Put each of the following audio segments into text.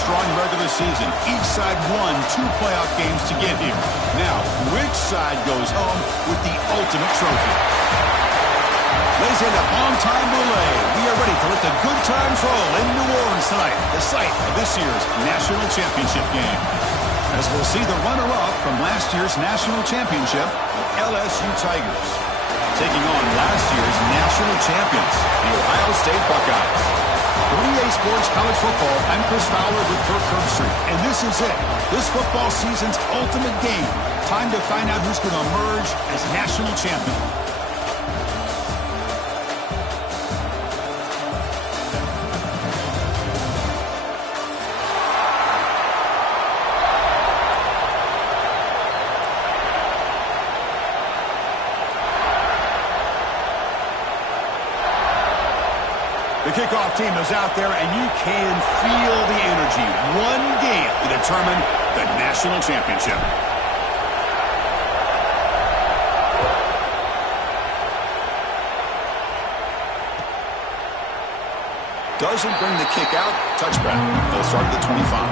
strong regular season. Each side won 2 playoff games to get here. Now, which side goes home with the ultimate trophy? Ladies and gentlemen, on-time relay. We are ready to let the good times roll in New Orleans tonight, the site of this year's national championship game. As we'll see the runner-up from last year's national championship, the LSU Tigers, taking on last year's national champions, the Ohio State Buckeyes. For EA Sports College Football, I'm Chris Fowler with Kirk Herbstreit, and this is it. This football season's ultimate game. Time to find out who's going to emerge as national champion. The kickoff team is out there, and you can feel the energy. One game to determine the national championship. Doesn't bring the kick out. Touchback. They'll start at the 25.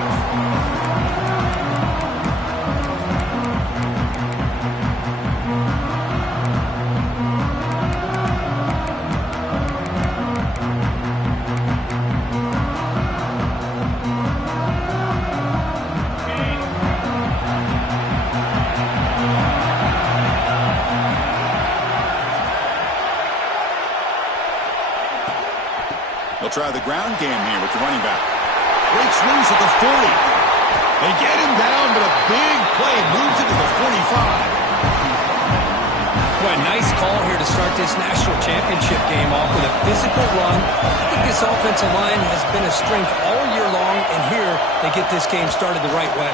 They'll try the ground game here with the running back. Great swings at the 40. They get him down, but a big play moves it to the 45. What a nice call here to start this national championship game off with a physical run. I think this offensive line has been a strength all year long, and here they get this game started the right way.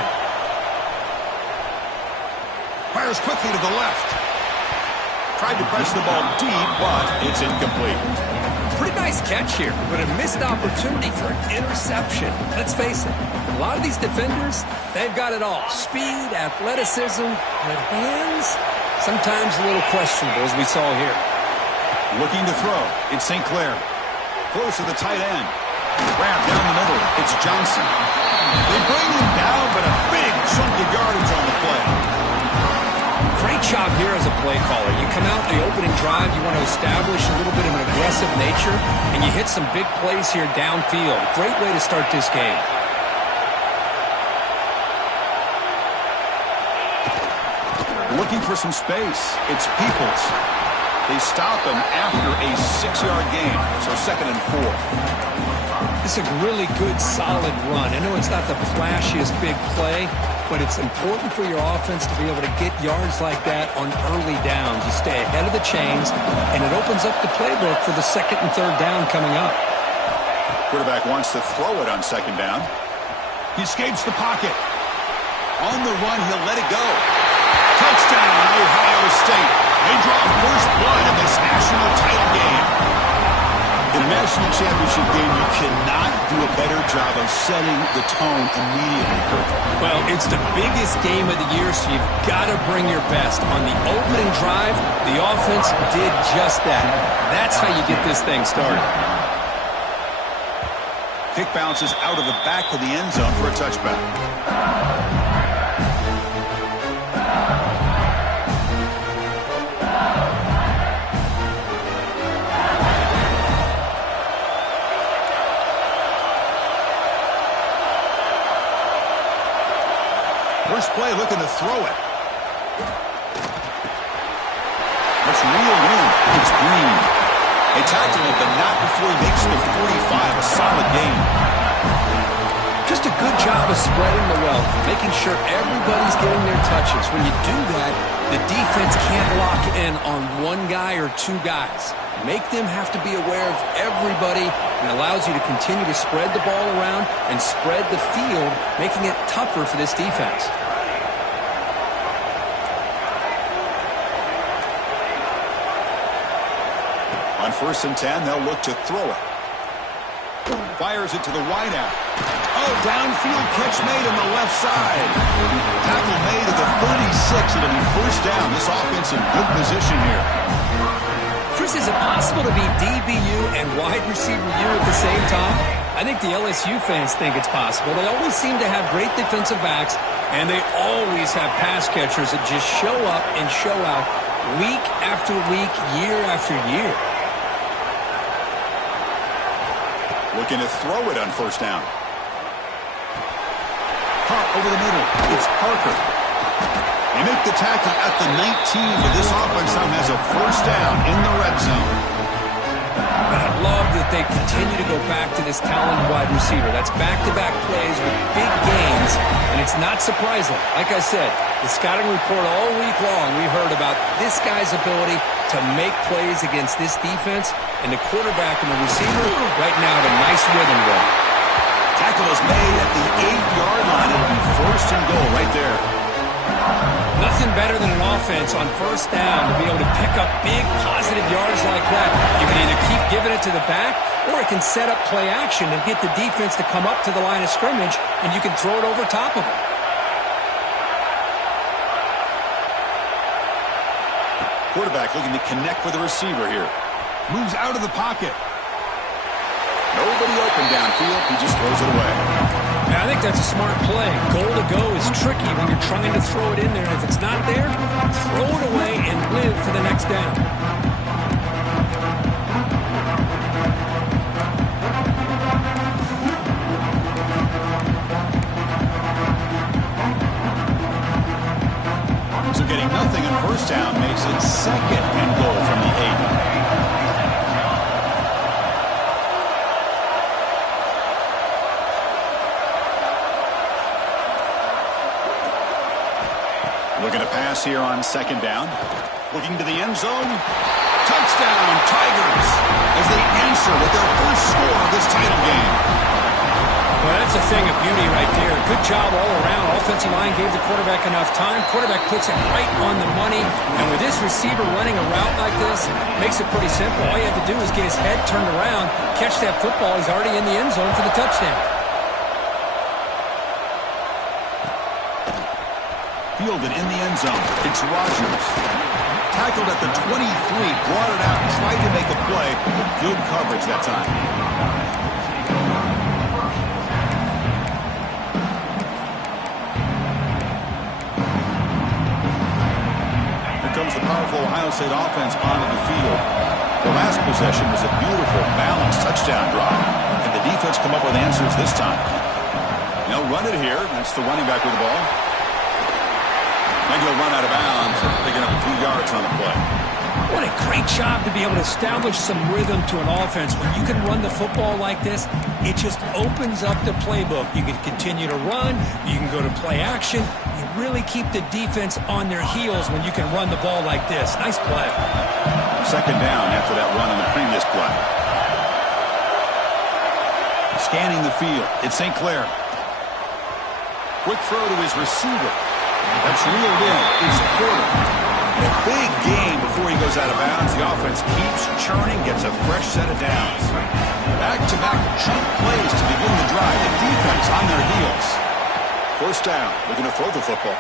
Fires quickly to the left. Tried to press the ball deep, but it's incomplete. Pretty nice catch here, but a missed opportunity for an interception. Let's face it, a lot of these defenders, they've got it all. Speed, athleticism, but hands, sometimes a little questionable, as we saw here. Looking to throw, it's St. Clair. Close to the tight end. Grab down the middle, it's Johnson. They bring him down, but a big chunk of yardage on the play. Great job here as a play caller. You come out in the opening drive, you want to establish a little bit of an aggressive nature, and you hit some big plays here downfield. Great way to start this game. Looking for some space. It's Peoples. They stop him after a 6-yard gain, so 2nd and 4. This is a really good, solid run. I know it's not the flashiest big play, but it's important for your offense to be able to get yards like that on early downs. You stay ahead of the chains, and it opens up the playbook for the 2nd and 3rd down coming up. Quarterback wants to throw it on 2nd down. He escapes the pocket. On the run, he'll let it go. Touchdown, Ohio State. They draw first blood in this national title game. In a national championship game, you cannot do a better job of setting the tone immediately, Kirk. Well, it's the biggest game of the year, so you've got to bring your best. On the opening drive, the offense did just that. That's how you get this thing started. Kick bounces out of the back of the end zone for a touchback. First play looking to throw it. Let's reel in. It's Green. They tackle him, but not before he makes the 45. A solid game. Just a good job of spreading the wealth, making sure everybody's getting their touches. When you do that, the defense can't lock in on one guy or 2 guys. Make them have to be aware of everybody, and allows you to continue to spread the ball around and spread the field, making it tougher for this defense. On 1st and 10, they'll look to throw it. Fires it to the wideout. Oh, downfield catch made on the left side. Tackle made at the 36. It'll be first down. This offense in good position here. Chris, is it possible to be DBU and wide receiver U at the same time? I think the LSU fans think it's possible. They always seem to have great defensive backs, and they always have pass catchers that just show up and show out week after week, year after year. Looking to throw it on first down. Caught over the middle. It's Parker. They make the tackle at the 19, but this offense now has a first down in the red zone. But I love that they continue to go back to this talented wide receiver. That's back-to-back plays with big gains, and it's not surprising. Like I said, the scouting report all week long, we heard about this guy's ability to make plays against this defense, and the quarterback and the receiver right now have a nice rhythm going. Tackle is made at the 8-yard line. It'll be first and goal right there. Nothing better than an offense on first down to be able to pick up big positive yards like that. You can either keep giving it to the back, or it can set up play action and get the defense to come up to the line of scrimmage, and you can throw it over top of it. Quarterback looking to connect with the receiver here. Moves out of the pocket. Nobody open downfield. He just throws it away. Yeah, I think that's a smart play. Goal to go is tricky when you're trying to throw it in there. If it's not there, throw it away and live for the next down. So getting nothing on first down makes it second and goal from the 8. Looking to pass here on second down. Looking to the end zone. Touchdown, Tigers, as they answer with their first score of this title game. Well, that's a thing of beauty right there. Good job all around. Offensive line gave the quarterback enough time. Quarterback puts it right on the money. And with this receiver running a route like this, makes it pretty simple. All you have to do is get his head turned around, catch that football. He's already in the end zone for the touchdown. Fielded in the end zone. It's Rodgers. Tackled at the 23, brought it out, tried to make a play. Good coverage that time. Here comes the powerful Ohio State offense onto the field. The last possession was a beautiful, balanced touchdown drive. And the defense come up with answers this time. They'll run it here. That's the running back with the ball. And he'll run out of bounds, picking up a few yards on the play. What a great job to be able to establish some rhythm to an offense. When you can run the football like this, it just opens up the playbook. You can continue to run. You can go to play action. You really keep the defense on their heels when you can run the ball like this. Nice play. Second down after that run on the previous play. Scanning the field. It's St. Clair. Quick throw to his receiver. That's reeled in. It's Porter. A big game before he goes out of bounds. The offense keeps churning, gets a fresh set of downs. Back-to-back chunk plays to begin the drive. The defense on their heels. First down. Looking to throw the football.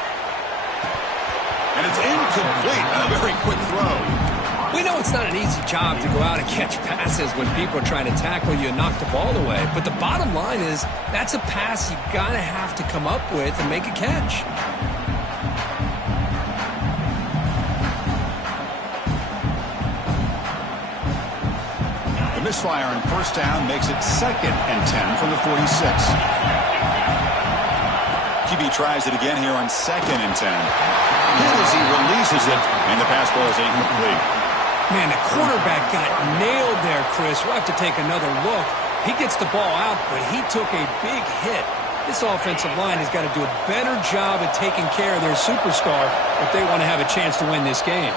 And it's incomplete. A very quick throw. We know it's not an easy job to go out and catch passes when people are trying to tackle you and knock the ball away. But the bottom line is that's a pass you got to have to come up with and make a catch. Misfire on first down makes it second and 10 from the 46. QB tries it again here on second and 10. Good as he releases it, and the pass ball is incomplete. Man, the quarterback got nailed there, Chris. We'll have to take another look. He gets the ball out, but he took a big hit. This offensive line has got to do a better job of taking care of their superstar if they want to have a chance to win this game.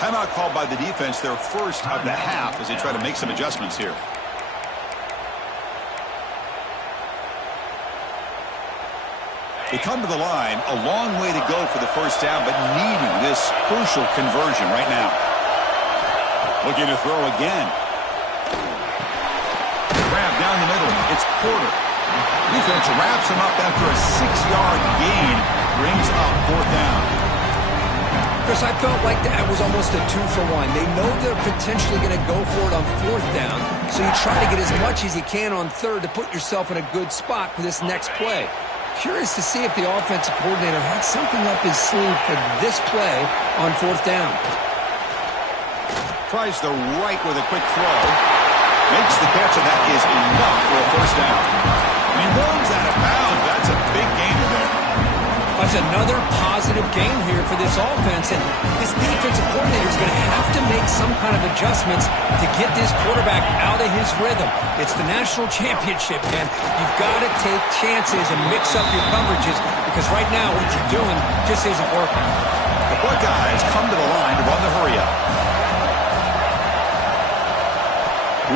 Timeout called by the defense, their first of the half, as they try to make some adjustments here. They come to the line, a long way to go for the first down, but needing this crucial conversion right now. Looking to throw again. Grab down the middle. It's Porter. Defense wraps him up after a 6-yard gain. Brings up fourth down. Chris, I felt like that was almost a 2-for-1. They know they're potentially going to go for it on 4th down, so you try to get as much as you can on 3rd to put yourself in a good spot for this next play. Curious to see if the offensive coordinator had something up his sleeve for this play on 4th down. Tries the right with a quick throw. Makes the catch, and that is enough for a 1st down. And he runs out of bounds. That's a big gain there. That's another positive game here for this offense, and this defensive coordinator is going to have to make some kind of adjustments to get this quarterback out of his rhythm. It's the national championship, man. You've got to take chances and mix up your coverages because right now what you're doing just isn't working. The Buckeyes come to the line to run the hurry-up.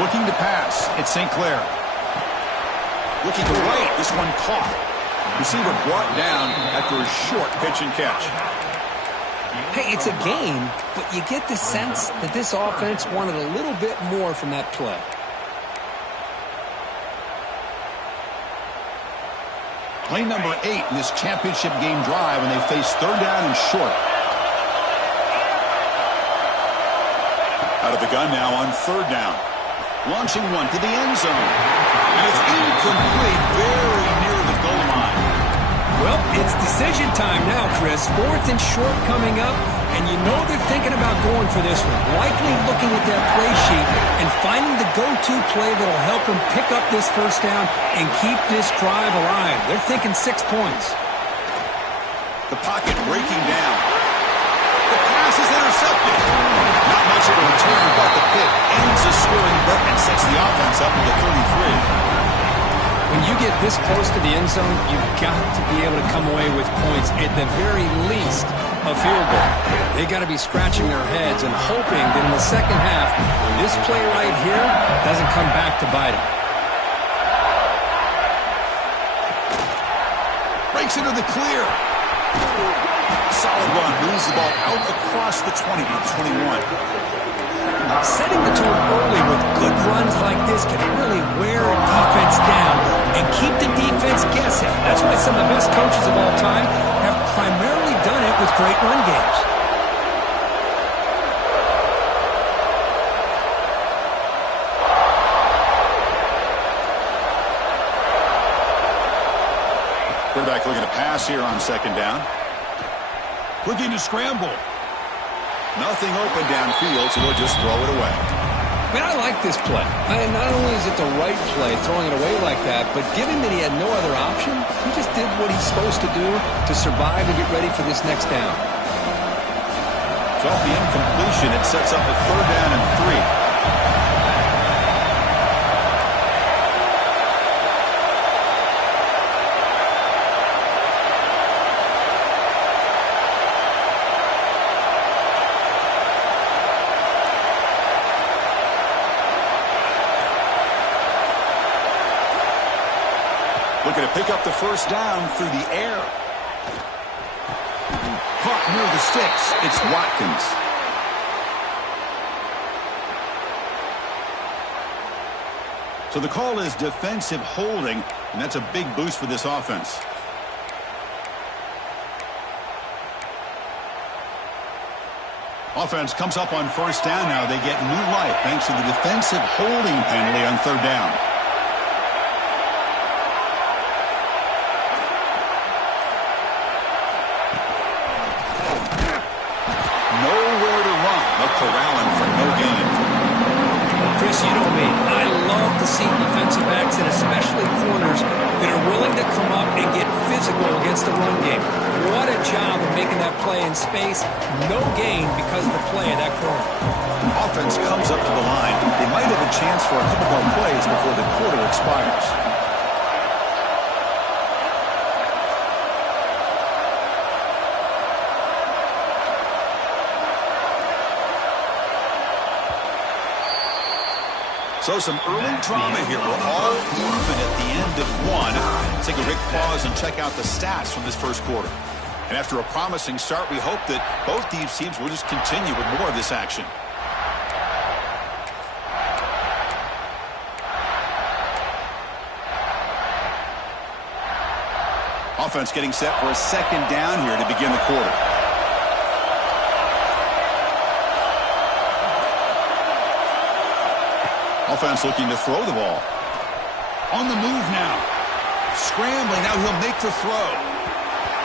Looking to pass, it's St. Clair. Looking to right, this one caught. Receiver brought down after a short pitch and catch. Hey, it's a game, but you get the sense that this offense wanted a little bit more from that play. Play number 8 in this championship game drive, and they face 3rd down and short. Out of the gun now on 3rd down. Launching one to the end zone. And it's incomplete, very near the goal line. Well, it's decision time now, Chris. 4th and short coming up, and you know they're thinking about going for this one. Likely looking at that play sheet and finding the go-to play that will help them pick up this 1st down and keep this drive alive. They're thinking 6 points. The pocket breaking down. The pass is intercepted. Not much of a return, but the pick ends the scoring bet and sets the offense up with a 33. When you get this close to the end zone, you've got to be able to come away with points, at the very least, a field goal. They got to be scratching their heads and hoping that in the second half, this play right here doesn't come back to bite them. Breaks into the clear. Solid run, moves the ball out across the 20 to 21. Setting the tone early with good runs like this can really wear a defense down and keep the defense guessing. That's why some of the best coaches of all time have primarily done it with great run games. Quarterback looking to pass here on 2nd down. Looking to scramble. Nothing open downfield, so they'll just throw it away. Man, I like this play. Not only is it the right play, throwing it away like that, but given that he had no other option, he just did what he's supposed to do to survive and get ready for this next down. So off the incompletion, it sets up a 3rd down and 3. Looking to pick up the 1st down through the air. Caught near the sticks. It's Watkins. So the call is defensive holding, and that's a big boost for this offense. Offense comes up on 1st down now. They get new life thanks to the defensive holding penalty on 3rd down. Corralling for no gain. Chris, you know me. I love to see defensive backs and especially corners that are willing to come up and get physical against the run game. What a job of making that play in space. No gain because of the play of that corner. Offense comes up to the line. They might have a chance for a couple more plays before the quarter expires. So some early drama here. We're all even at the end of 1. Let's take a quick pause and check out the stats from this 1st quarter. And after a promising start, we hope that both these teams will just continue with more of this action. Offense getting set for a 2nd down here to begin the quarter. Offense looking to throw the ball. On the move now. Scrambling. Now he'll make the throw.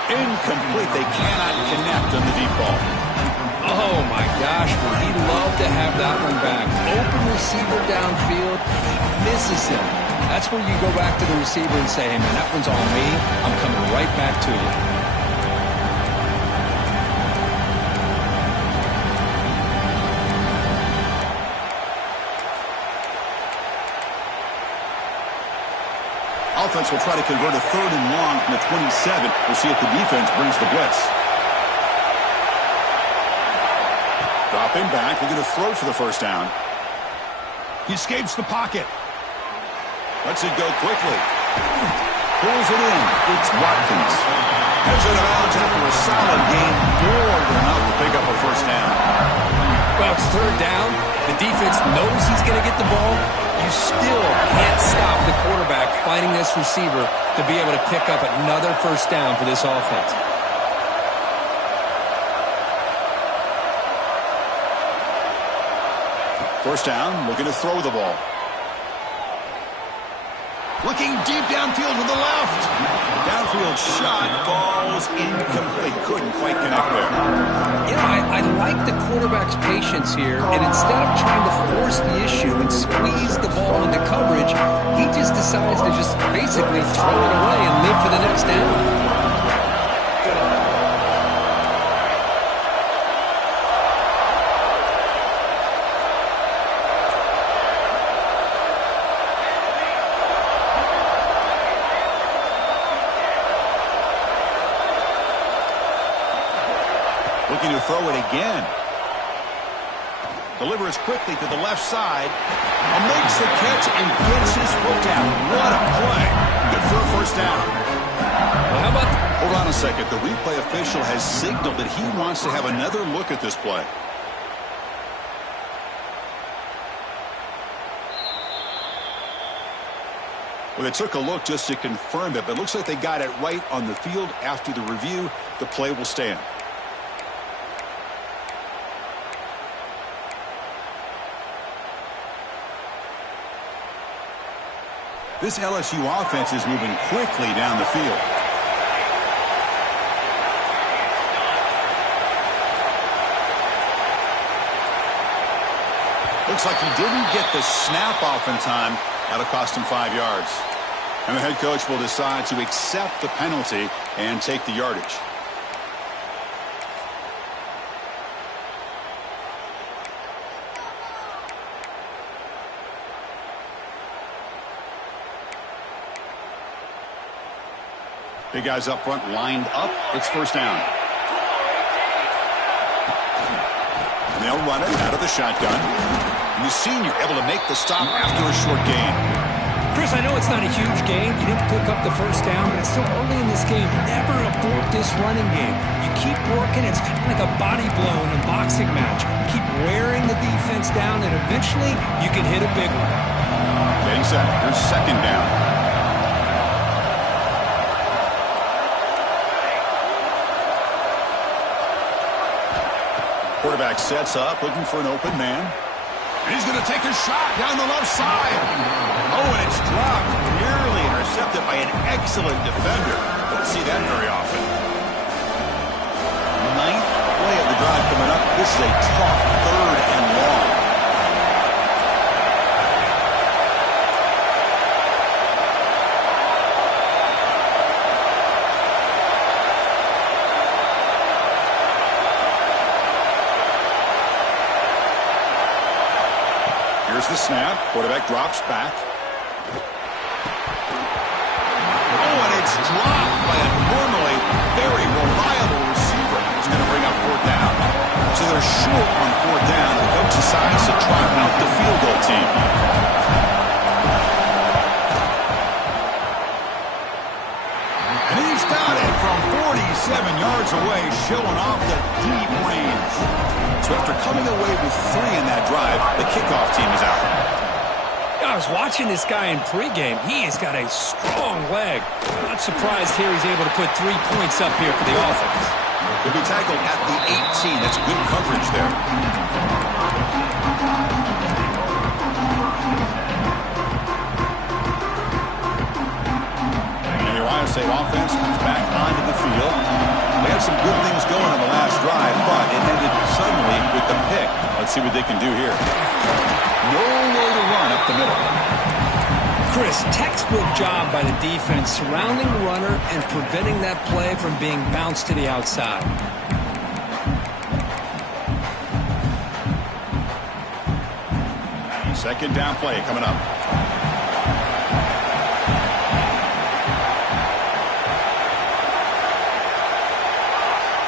Incomplete. They cannot connect on the deep ball. Oh, my gosh. Would he love to have that one back. Open receiver downfield. He misses him. That's where you go back to the receiver and say, hey, man, that one's on me. I'm coming right back to you. Offense will try to convert a 3rd and long from the 27. We'll see if the defense brings the blitz. Dropping back, looking to throw for the first down. He escapes the pocket. Lets it go quickly. Pulls it in. It's Watkins. Heads out of bounds after a solid game. More than enough to pick up a first down. Well, it's 3rd down. The defense knows he's going to get the ball. You still can't stop the quarterback finding this receiver to be able to pick up another first down for this offense. First down, looking to throw the ball. Looking deep downfield to the left. Downfield shot falls incomplete. Couldn't quite connect there. You know, I like the quarterback's patience here, and instead of trying to force the issue and squeeze the ball into coverage, he just decides to just basically throw it away and live for the next down. Looking to throw it again. Delivers quickly to the left side. Makes the catch and gets his foot down. What a play. Good for a first down. Well, how about... Hold on a second. The replay official has signaled that he wants to have another look at this play. Well, they took a look just to confirm it, but it looks like they got it right on the field. After the review, the play will stand. This LSU offense is moving quickly down the field. Looks like he didn't get the snap off in time. That'll cost him 5 yards. And the head coach will decide to accept the penalty and take the yardage. Big guys up front lined up. It's first down. And they'll run it out of the shotgun. And the senior able to make the stop after a short gain. Chris, I know it's not a huge game. You didn't pick up the first down, but it's still early in this game. Never abort this running game. You keep working. It's kind of like a body blow in a boxing match. Keep wearing the defense down, and eventually you can hit a big one. Getting set. Here's second down. Quarterback sets up, looking for an open man. And he's going to take a shot down the left side. Oh, and it's dropped. Nearly intercepted by an excellent defender. Don't see that very often. 9th play of the drive coming up. This is a tough 3rd and long. Here's the snap. Quarterback drops back. Oh, and it's dropped by a normally very reliable receiver. It's going to bring up 4th down. So they're short on 4th down. The coach decides to trot out the field goal team. And he's got it from 47 yards away, showing off the deep range. So after coming away with 3 in that drive, the kickoff team is out. I was watching this guy in pregame. He has got a strong leg. I'm not surprised here he's able to put 3 points up here for the offense. He'll be tackled at the 18. That's good coverage there. State offense comes back onto the field. They had some good things going on the last drive, but it ended suddenly with the pick. Let's see what they can do here. Nowhere to run up the middle. Chris, textbook job by the defense surrounding the runner and preventing that play from being bounced to the outside. Second down play coming up.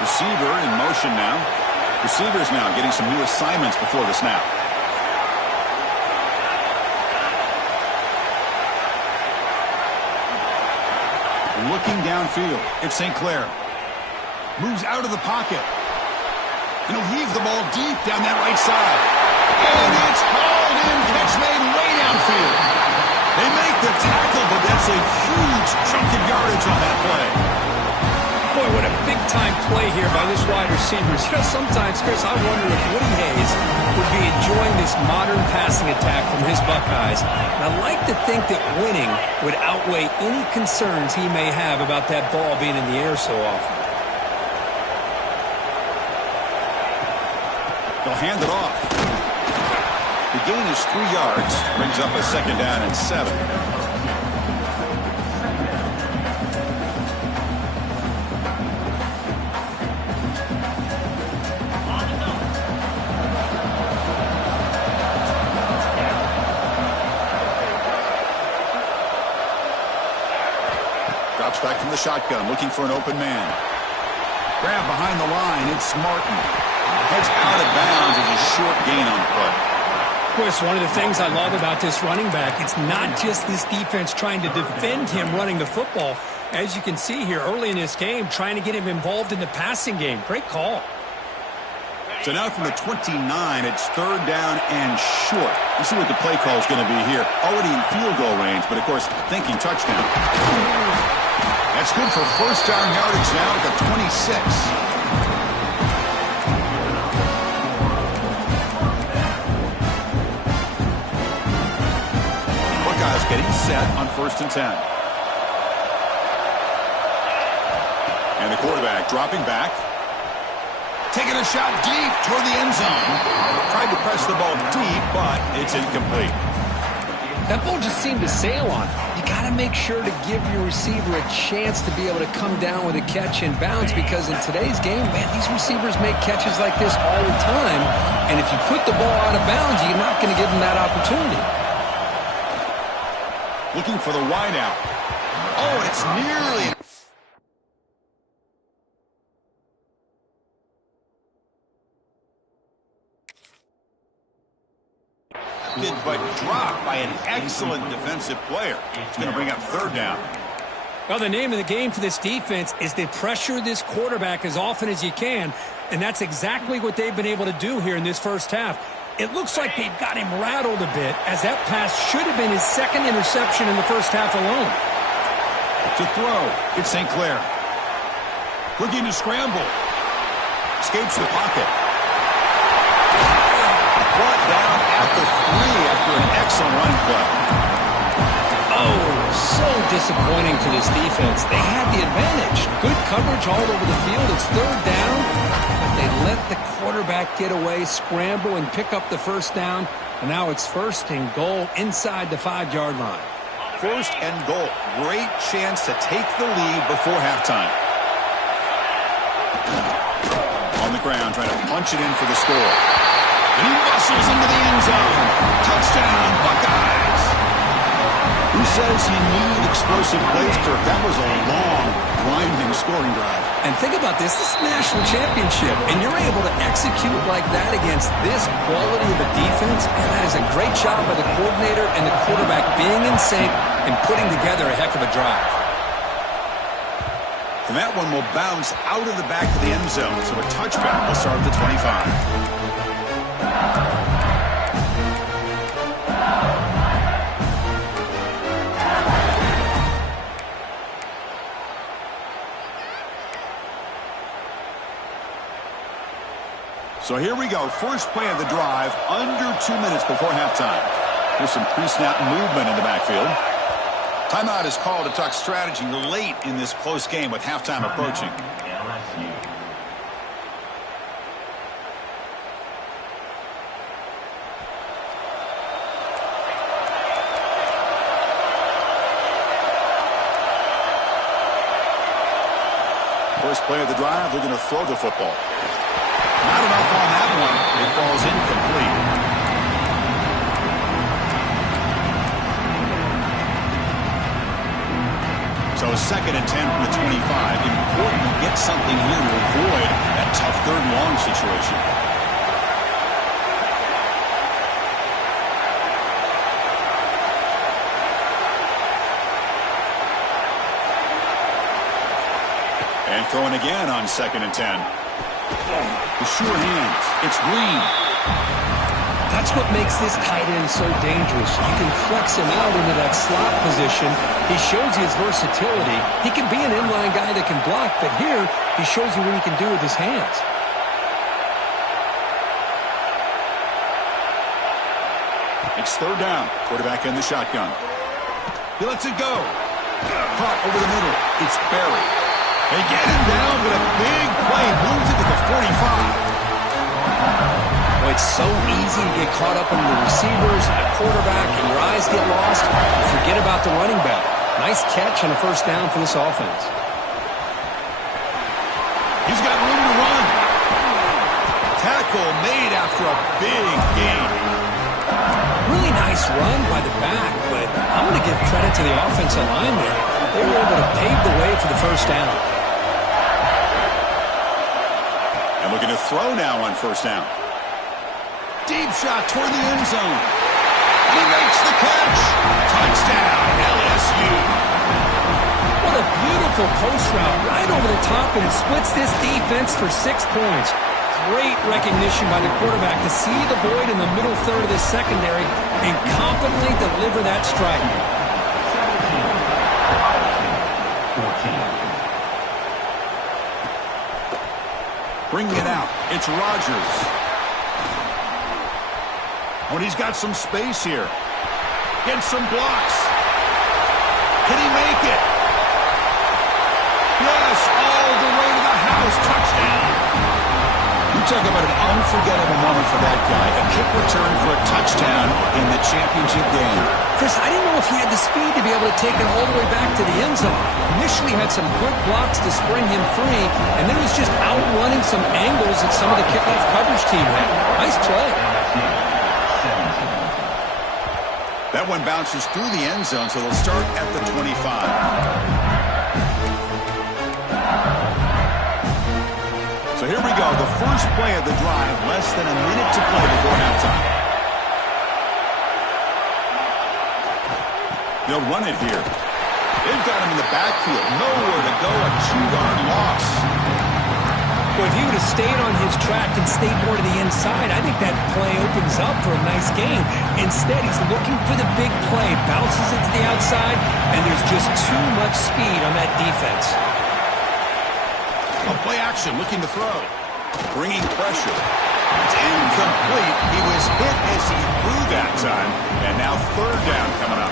Receiver in motion now. Receivers now getting some new assignments before the snap. Looking downfield. It's St. Clair. Moves out of the pocket. And he'll heave the ball deep down that right side. And it's hauled in. Catch made way downfield. They make the tackle, but that's a huge chunk of yardage on that play. Boy, what a big-time play here by this wide receiver. You know, sometimes, Chris, I wonder if Woody Hayes would be enjoying this modern passing attack from his Buckeyes. And I like to think that winning would outweigh any concerns he may have about that ball being in the air so often. They'll hand it off. The gain is 3 yards. Brings up a second down and 7. Drops back from the shotgun, looking for an open man. Grab behind the line. It's Martin. Heads out of bounds as a short gain on the play. Chris, one of the things I love about this running back, it's not just this defense trying to defend him running the football. As you can see here early in this game, trying to get him involved in the passing game. Great call. So now from the 29, it's third down and short. You see what the play call is going to be here. Already in field goal range, but of course, thinking touchdown. That's good for first down yardage now at the 26. Buckeyes getting set on 1st and 10. And the quarterback dropping back. Taking a shot deep toward the end zone. Tried to press the ball deep, but it's incomplete. That ball just seemed to sail on it. You got to make sure to give your receiver a chance to be able to come down with a catch and bounce, because in today's game, man, these receivers make catches like this all the time. And if you put the ball out of bounds, you're not going to give them that opportunity. Looking for the wideout. Oh, and it's nearly... but dropped by an excellent defensive player. It's going to bring up third down. Well, the name of the game for this defense is to pressure this quarterback as often as you can, and that's exactly what they've been able to do here in this first half. It looks like they've got him rattled a bit, as that pass should have been his second interception in the first half alone. To throw, it's St. Clair. Looking to scramble. Escapes the pocket. Brought down at the 3 after an excellent run play. Oh, so disappointing for this defense. They had the advantage. Good coverage all over the field. It's third down, but they let the quarterback get away, scramble, and pick up the first down. And now it's 1st and goal inside the 5-yard line. 1st and goal. Great chance to take the lead before halftime. On the ground, trying to punch it in for the score. And he muscles into the end zone. Touchdown, Buckeyes. Who says he needed explosive plays, Kirk? That was a long, grinding scoring drive. And think about this. This is a national championship, and you're able to execute like that against this quality of a defense. And that is a great job by the coordinator and the quarterback being in sync and putting together a heck of a drive. And that one will bounce out of the back of the end zone. So a touchback will start at the 25. So here we go. First play of the drive, under 2 minutes before halftime. There's some pre-snap movement in the backfield. Timeout is called to talk strategy late in this close game with halftime approaching. First play of the drive, they're going to throw the football. Not enough on that one. It falls incomplete. So 2nd and 10 from the 25. Important to get something here to avoid that tough 3rd and long situation. And throwing again on 2nd and 10. The sure hands. It's Green. That's what makes this tight end so dangerous. You can flex him out into that slot position. He shows you his versatility. He can be an inline guy that can block, but here he shows you what he can do with his hands. It's 3rd down. Quarterback in the shotgun. He lets it go. Caught over the middle. It's Barry. They get him down, but a big play moves it to the 45. Well, it's so easy to get caught up in the receivers and the quarterback, and your eyes get lost. Forget about the running back. Nice catch on a 1st down for this offense. He's got room to run. Tackle made after a big gain. Really nice run by the back, but I'm going to give credit to the offensive line there. They were able to pave the way for the 1st down. And looking to throw now on 1st down. Deep shot toward the end zone. And he makes the catch. Touchdown, LSU. What a beautiful post route right over the top, and splits this defense for 6 points. Great recognition by the quarterback to see the void in the middle 3rd of the secondary and confidently deliver that strike. 14. Bringing it out. It's Rodgers. Oh, and he's got some space here. Gets some blocks. Can he make it? Yes, all the way to the house. Touchdown. You talk about an unforgettable moment for that guy. A kick return for a touchdown in the championship game. Chris, I didn't know if he had the speed to be able to take it all the way back to the end zone. Initially had some good blocks to spring him free, and then was just outrunning some angles that some of the kickoff coverage team had. Nice play. That one bounces through the end zone, so they'll start at the 25. So here we go, the first play of the drive, less than a minute to play before halftime. They'll run it here. They've got him in the backfield, nowhere to go, a 2-yard loss. Well, if he would have stayed on his track and stayed more to the inside, I think that play opens up for a nice gain. Instead, he's looking for the big play, bounces it to the outside, and there's just too much speed on that defense. A play action, looking to throw. Bringing pressure. It's incomplete. He was hit as he threw that time. And now 3rd down coming up.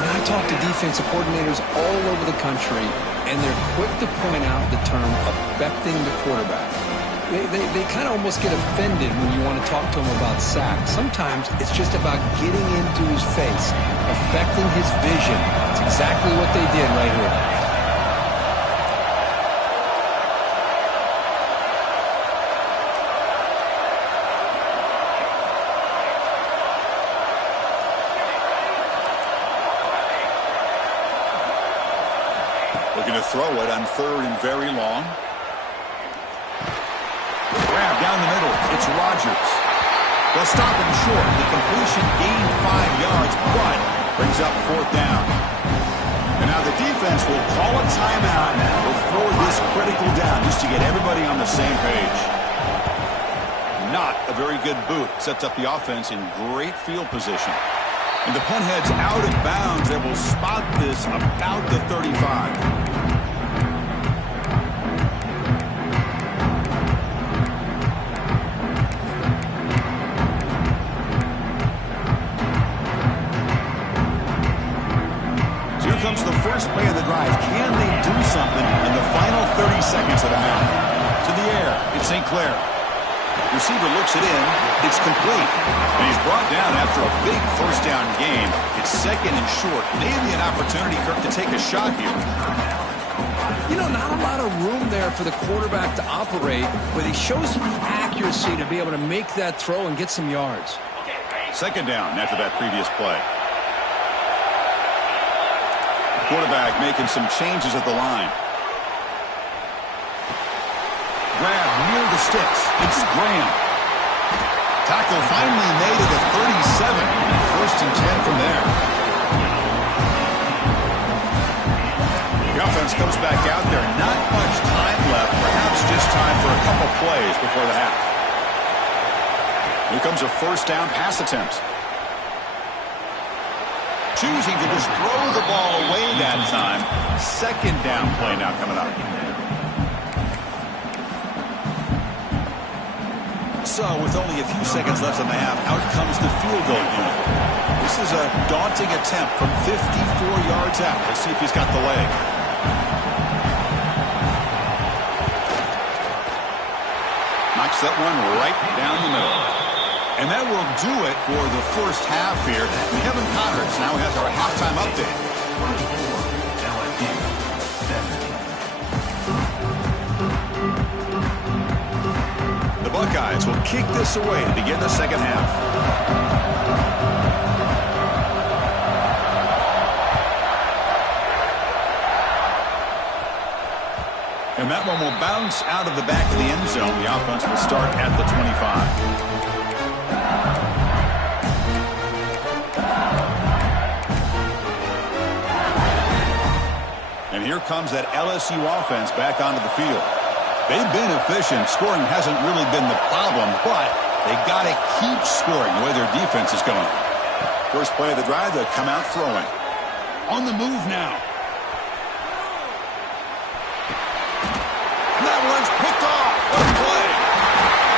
Now, I talk to defensive coordinators all over the country, and they're quick to point out the term affecting the quarterback. They kind of almost get offended when you want to talk to them about sacks. Sometimes it's just about getting into his face, affecting his vision. It's exactly what they did right here. Looking to throw it on 3rd and very long. Grab down the middle. It's Rodgers. They'll stop him short. The completion gained 5 yards, but brings up 4th down. And now the defense will call a timeout before this critical down, just to get everybody on the same page. Not a very good boot. Sets up the offense in great field position. And the punt heads out of bounds. They will spot this about the 35. 30 seconds of the half. To the air, it's St. Clair. Receiver looks it in. It's complete. And he's brought down after a big first down game. It's second and short. Maybe an opportunity, Kirk, to take a shot here. You know, not a lot of room there for the quarterback to operate, but he shows the accuracy to be able to make that throw and get some yards. Second down after that previous play. Quarterback making some changes at the line. Grab near the sticks. It's Graham. Tackle finally made at the 37. First and 10 from there. The offense comes back out there. Not much time left. Perhaps just time for a couple plays before the half. Here comes a first down pass attempt. Choosing to just throw the ball away that time. Second down play now coming up. So, with only a few seconds left in the half, out comes the field goal unit. This is a daunting attempt from 54 yards out. Let's see if he's got the leg. Knocks that one right down the middle. And that will do it for the first half here. Kevin Connors now has our halftime update. The Buckeyes will kick this away to begin the second half. And that one will bounce out of the back of the end zone. The offense will start at the 25. And here comes that LSU offense back onto the field. They've been efficient. Scoring hasn't really been the problem, but they got to keep scoring the way their defense is going. First play of the drive, they'll come out throwing. On the move now. And that one's picked off. What a play.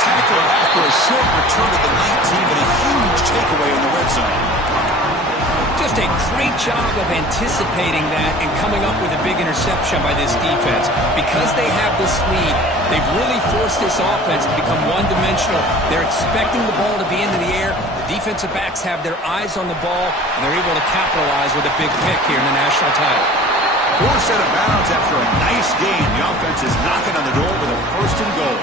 Tackle after a short return to the 19, but a huge takeaway in the red zone. Just a great job of anticipating that and coming up with a big interception by this defense. Because they have this lead, they've really forced this offense to become one-dimensional. They're expecting the ball to be into the air. The defensive backs have their eyes on the ball, and they're able to capitalize with a big pick here in the national title. Forced out of bounds after a nice game. The offense is knocking on the door with a first and goal.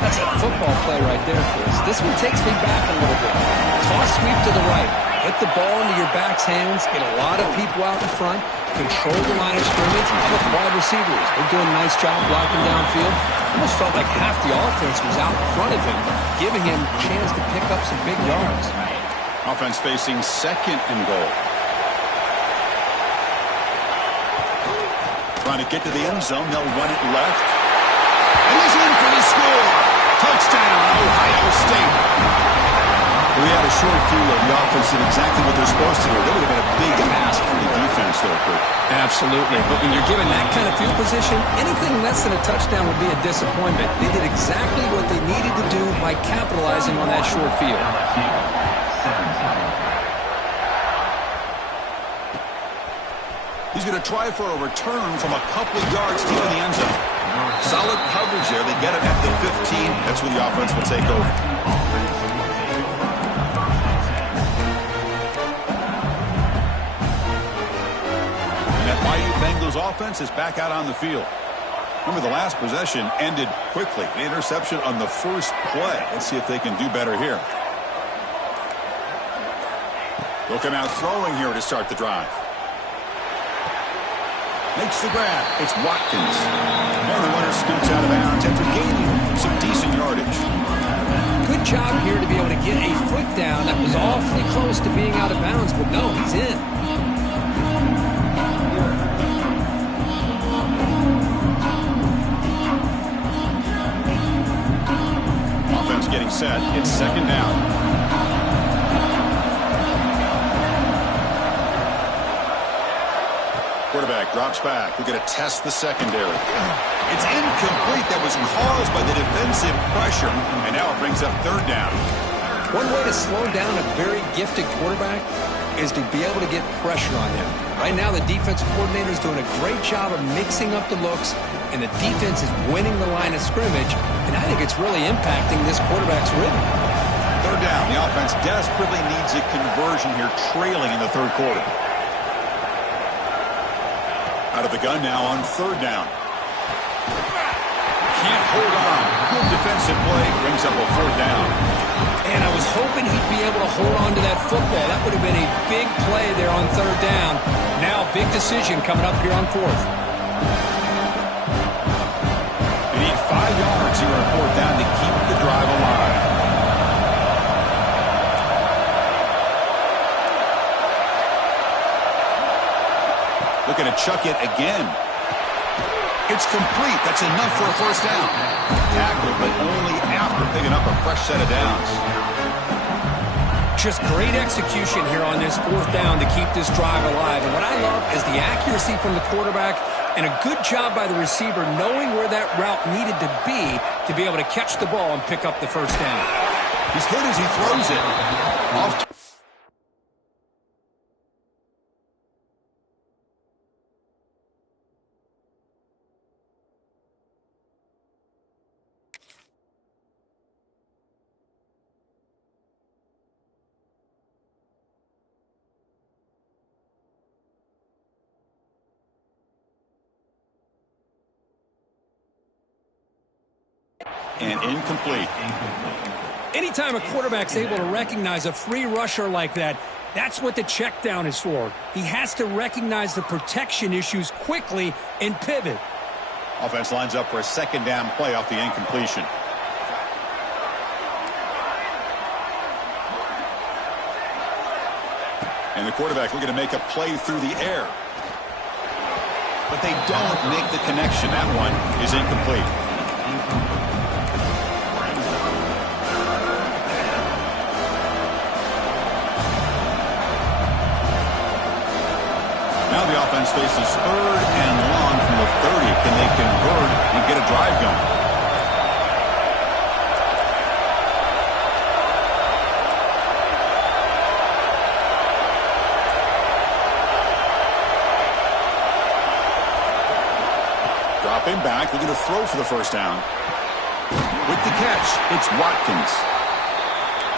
That's a football play right there, Chris. This one takes me back a little bit. Toss sweep to the right. Hit the ball into your back's hands. Get a lot of people out in front. Control the line of scrimmage. How about the wide receivers? They're doing a nice job blocking downfield. Almost felt like half the offense was out in front of him, giving him a chance to pick up some big yards. Offense facing second and goal. Trying to get to the end zone. They'll run it left. And he's in for the score. Touchdown, Ohio State. We had a short field of the offense did exactly what they're supposed to do. That would have been a big ask for the defense, though, Kurt. Absolutely. But when you're given that kind of field position, anything less than a touchdown would be a disappointment. They did exactly what they needed to do by capitalizing on that short field. He's going to try for a return from a couple of yards deep in the end zone. Solid coverage there. They get it at the 15. That's where the offense will take over. Bengals offense is back out on the field. Remember, the last possession ended quickly. The interception on the first play. Let's see if they can do better here. They'll come out throwing here to start the drive. Makes the grab. It's Watkins. And the runner scoots out of bounds after gaining some decent yardage. Good job here to be able to get a foot down that was awfully close to being out of bounds, but no, he's in. Getting set. It's second down. Quarterback drops back. We're going to test the secondary. It's incomplete. That was caused by the defensive pressure. And now it brings up third down. One way to slow down a very gifted quarterback is to be able to get pressure on him. Right now, the defensive coordinator is doing a great job of mixing up the looks, and the defense is winning the line of scrimmage, and I think it's really impacting this quarterback's rhythm. Third down. The offense desperately needs a conversion here, trailing in the third quarter. Out of the gun now on third down. Can't hold on. Good defensive play. Brings up a fourth down. And I was hoping he'd be able to hold on to that football. That would have been a big play there on third down. Now, big decision coming up here on fourth. They need 5 yards here on fourth down to keep the drive alive. Looking to chuck it again. It's complete. That's enough for a first down. Tackled, but only after picking up a fresh set of downs. Just great execution here on this fourth down to keep this drive alive. And what I love is the accuracy from the quarterback and a good job by the receiver knowing where that route needed to be able to catch the ball and pick up the first down. He's hit as he throws it. Off. And incomplete. Anytime a quarterback's able to recognize a free rusher like that, that's what the check down is for. He has to recognize the protection issues quickly and pivot. Offense lines up for a second down play off the incompletion. And the quarterback looking to make a play through the air. But they don't make the connection. That one is incomplete. Now the offense faces third and long from the 30. Can they convert and get a drive going? Dropping back, looking to throw for the first down. With the catch, it's Watkins.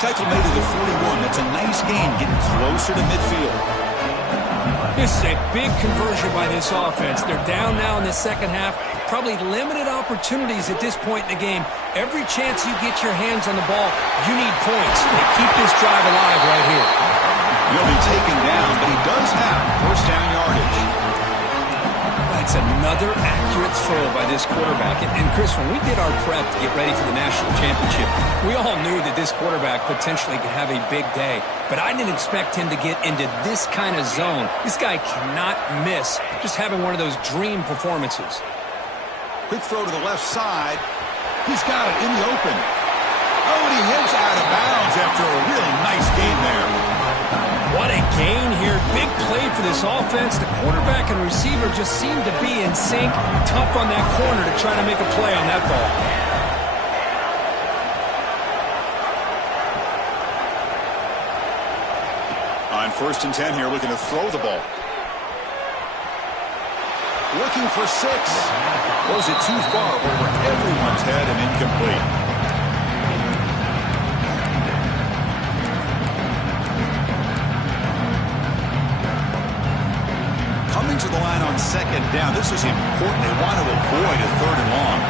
Tackle made to the 41. That's a nice gain, getting closer to midfield. This is a big conversion by this offense. They're down now in the second half. Probably limited opportunities at this point in the game. Every chance you get your hands on the ball, you need points to keep this drive alive right here. He'll be taken down, but he does have first down yardage. That's another accurate throw by this quarterback. And Chris, when we did our prep to get ready for the national championship, we all knew that this quarterback potentially could have a big day. But I didn't expect him to get into this kind of zone. This guy cannot miss just having one of those dream performances. Quick throw to the left side. He's got it in the open. Oh, and he hits out of bounds after a really nice gain there. What a gain here. Big play for this offense. The quarterback and receiver just seem to be in sync. Tough on that corner to try to make a play on that ball. On 1st and 10 here, looking to throw the ball. Looking for 6. Throws it too far over everyone's head and incomplete. Coming to the line on second down. This is important. They want to avoid a third and long.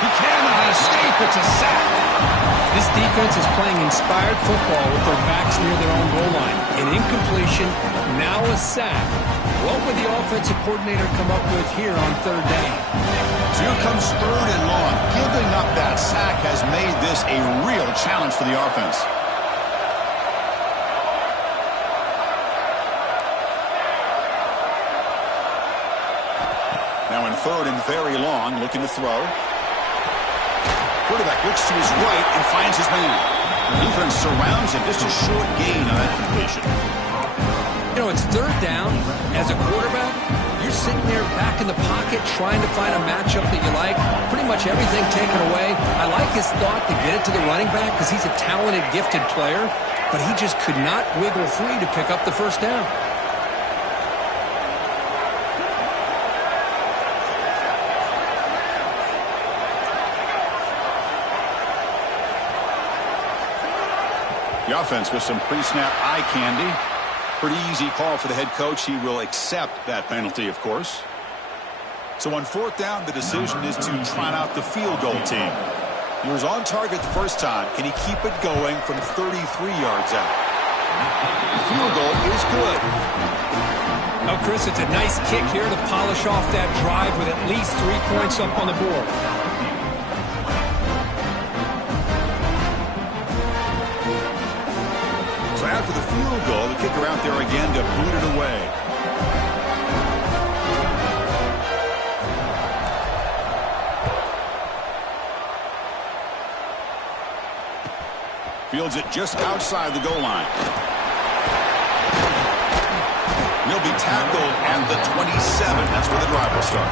He cannot escape. It's a sack. This defense is playing inspired football with their backs near their own goal line. An incompletion, now a sack. What would the offensive coordinator come up with here on third down? So here comes third and long. Giving up that sack has made this a real challenge for the offense. Now in third and very long, looking to throw. Quarterback looks to his right and finds his man. The defense surrounds him. Just a short gain on that completion. You know, it's third down. As a quarterback, you're sitting there back in the pocket trying to find a matchup that you like. Pretty much everything taken away. I like his thought to get it to the running back because he's a talented, gifted player, but he just could not wiggle free to pick up the first down. The offense with some pre-snap eye candy. Pretty easy call for the head coach. He will accept that penalty, of course. So on fourth down, the decision is to trot out the field goal team. He was on target the first time. Can he keep it going from 33 yards out? The field goal is good. Oh, Chris, it's a nice kick here to polish off that drive with at least 3 points up on the board. After the field goal, the kicker out there again to boot it away. Fields it just outside the goal line. He'll be tackled at the 27. That's where the drive will start.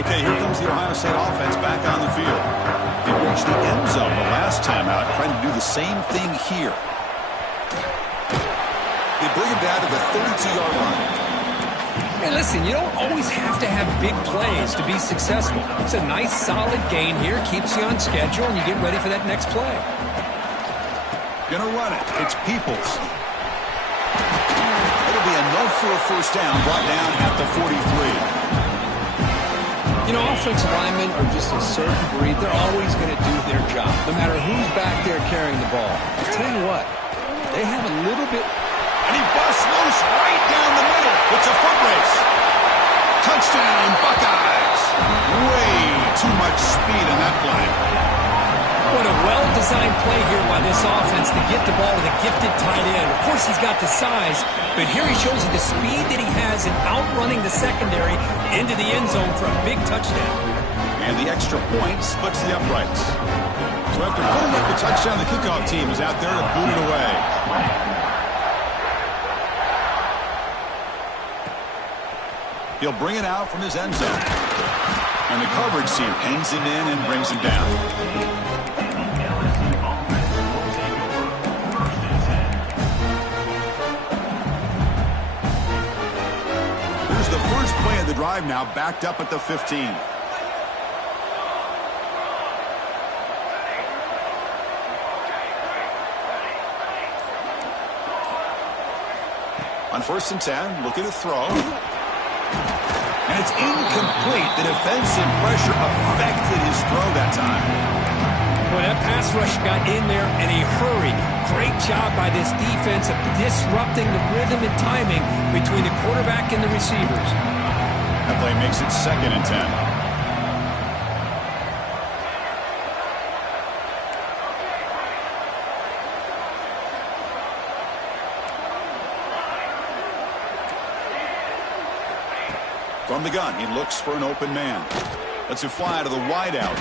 Okay, here comes the Ohio State offense back on the field. They reached the end zone the last time out, trying to do the same thing here. They bring him down to the 32-yard line. Hey, listen, you don't always have to have big plays to be successful. It's a nice, solid gain here, keeps you on schedule, and you get ready for that next play. Gonna run it. It's Peoples. It'll be enough for a first down, brought down at the 43. You know, offensive linemen are just a certain breed. They're always going to do their job, no matter who's back there carrying the ball. I'll tell you what, they have a little bit... And he busts loose right down the middle. It's a foot race. Touchdown, Buckeyes. Way too much speed in that play. What a well-designed play here by this offense to get the ball to the gifted tight end. Of course, he's got the size, but here he shows you the speed that he has in outrunning the secondary into the end zone for a big touchdown. And the extra point splits the uprights. So after putting up the touchdown, the kickoff team is out there to boot it away. He'll bring it out from his end zone. And the coverage team pins him in and brings him down. The first play of the drive now backed up at the 15. On 1st and 10, looking to throw. And it's incomplete. The defensive pressure affected his throw that time. Well, that pass rush got in there in a hurry. Great job by this defense of disrupting the rhythm and timing between the quarterback and the receivers. That play makes it 2nd and 10. From the gun, he looks for an open man. Lets it fly to the wideout.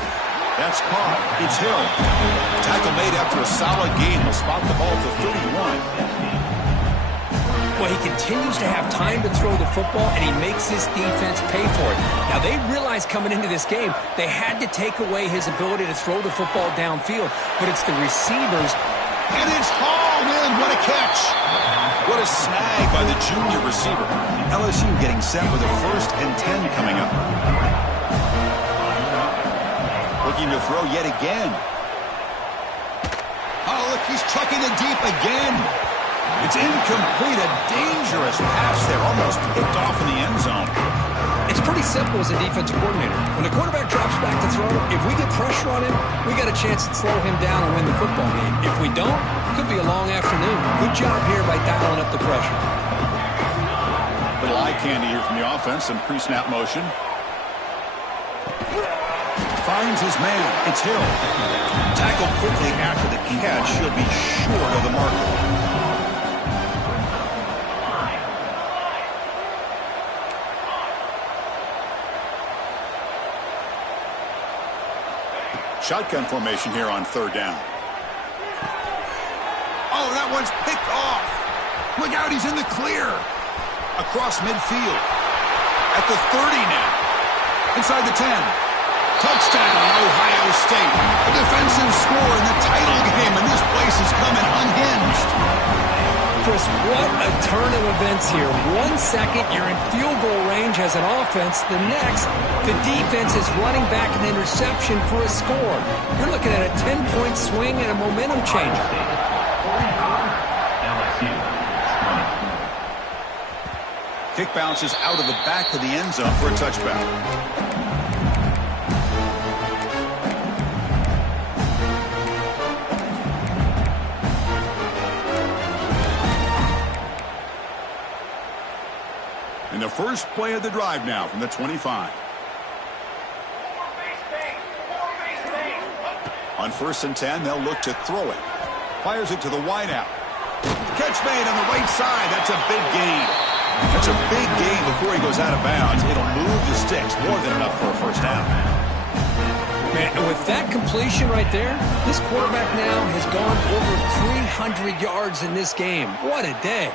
That's caught. It's Hill. Tackle made after a solid gain. He'll spot the ball to 31. Well, he continues to have time to throw the football, and he makes this defense pay for it. Now, they realized coming into this game, they had to take away his ability to throw the football downfield, but it's the receivers. And it's hauled in. What a catch. What a snag by the junior receiver. LSU getting set with a 1st and 10 coming up. Looking to throw yet again. Oh, look, he's chucking it deep again. It's incomplete. A dangerous pass there, almost picked off in the end zone. It's pretty simple as a defensive coordinator. When the quarterback drops back to throw, if we get pressure on him, we got a chance to slow him down and win the football game. If we don't, it could be a long afternoon. Good job here by dialing up the pressure. Little eye candy here from the offense, some pre-snap motion. Finds his man. It's Hill. Tackled quickly after the catch. He'll be short of the marker. Shotgun formation here on third down. Oh, that one's picked off. Look out, he's in the clear. Across midfield. At the 30 now. Inside the 10. Touchdown, Ohio State. A defensive score in the title game, and this place is coming unhinged. Chris, what a turn of events here. 1 second, you're in field goal range as an offense. The next, the defense is running back an interception for a score. You're looking at a 10-point swing and a momentum changer. Kick bounces out of the back of the end zone for a touchback. And the first play of the drive now from the 25. On 1st and 10, they'll look to throw it. Fires it to the wideout. Catch made on the right side. That's a big gain. That's a big gain before he goes out of bounds. It'll move the sticks more than enough for a first down. Man, with that completion right there, this quarterback now has gone over 300 yards in this game. What a day.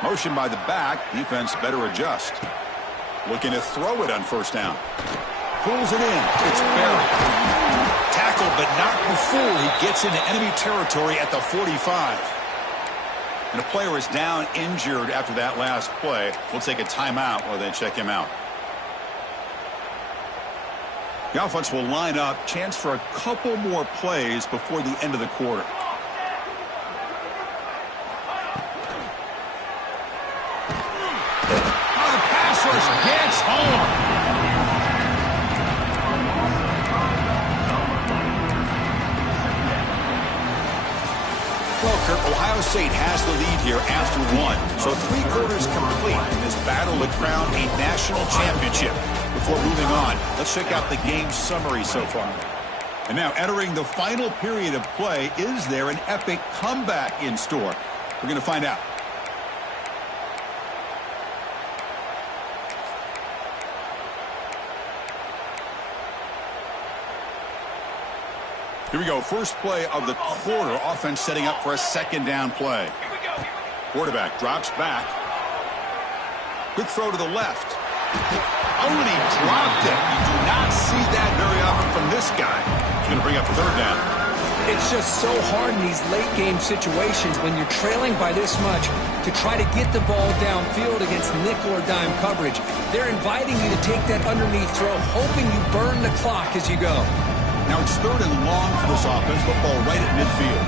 Motion by the back. Defense better adjust. Looking to throw it on 1st down. Pulls it in. It's buried. Tackled, but not before he gets into enemy territory at the 45. And a player is down injured after that last play. We'll take a timeout while they check him out. The offense will line up. Chance for a couple more plays before the end of the quarter. Gets home. Well, Kirk, Ohio State has the lead here after 1. So 3 quarters complete in this battle to crown a national championship. Before moving on, let's check out the game summary so far. And now entering the final period of play, is there an epic comeback in store? We're going to find out. Here we go. First play of the quarter. Offense setting up for a 2nd down play. Quarterback drops back. Quick throw to the left. Oh, and he dropped it. You do not see that very often from this guy. He's going to bring up 3rd down. It's just so hard in these late game situations when you're trailing by this much to try to get the ball downfield against nickel or dime coverage. They're inviting you to take that underneath throw, hoping you burn the clock as you go. Now it's 3rd and long for this offense. Football right at midfield.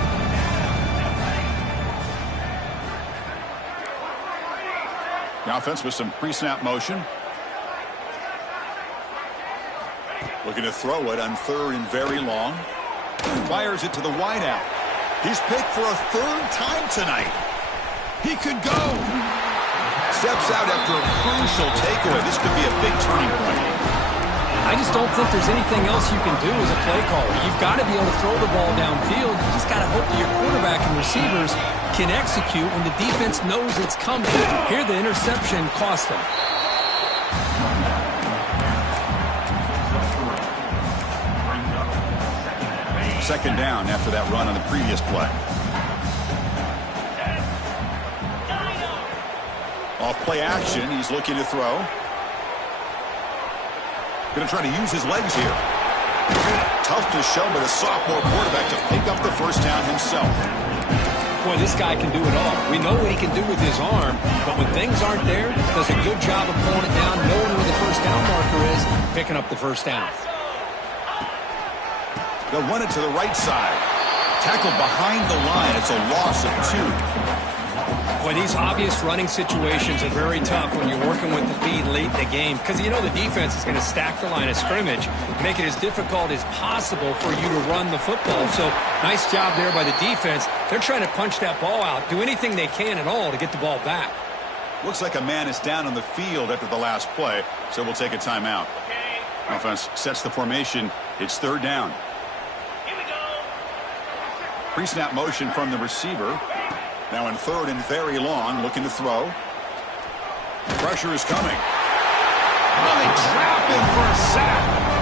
The offense with some pre-snap motion. Looking to throw it on 3rd and very long. Fires it to the wideout. He's picked for a 3rd time tonight. He could go. Steps out after a crucial takeaway. This could be a big turning point. I just don't think there's anything else you can do as a play caller. You've got to be able to throw the ball downfield. You just got to hope that your quarterback and receivers can execute when the defense knows it's coming. Here, the interception cost them. Second down after that run on the previous play. Off play action, he's looking to throw. Going to try to use his legs here. Tough to show, but a sophomore quarterback to pick up the 1st down himself. Boy, this guy can do it all. We know what he can do with his arm, but when things aren't there, does a good job of pulling it down, knowing where the 1st down marker is, picking up the 1st down. They'll run it to the right side. Tackled behind the line. It's a loss of 2. Boy, these obvious running situations are very tough when you're working with the lead late in the game because you know the defense is going to stack the line of scrimmage, make it as difficult as possible for you to run the football. So nice job there by the defense. They're trying to punch that ball out, do anything they can at all to get the ball back. Looks like a man is down on the field after the last play, so we'll take a timeout. Offense sets the formation. It's 3rd down. Here we go. Pre-snap motion from the receiver. Now in 3rd and very long, looking to throw. Pressure is coming. Really trapping for a sack.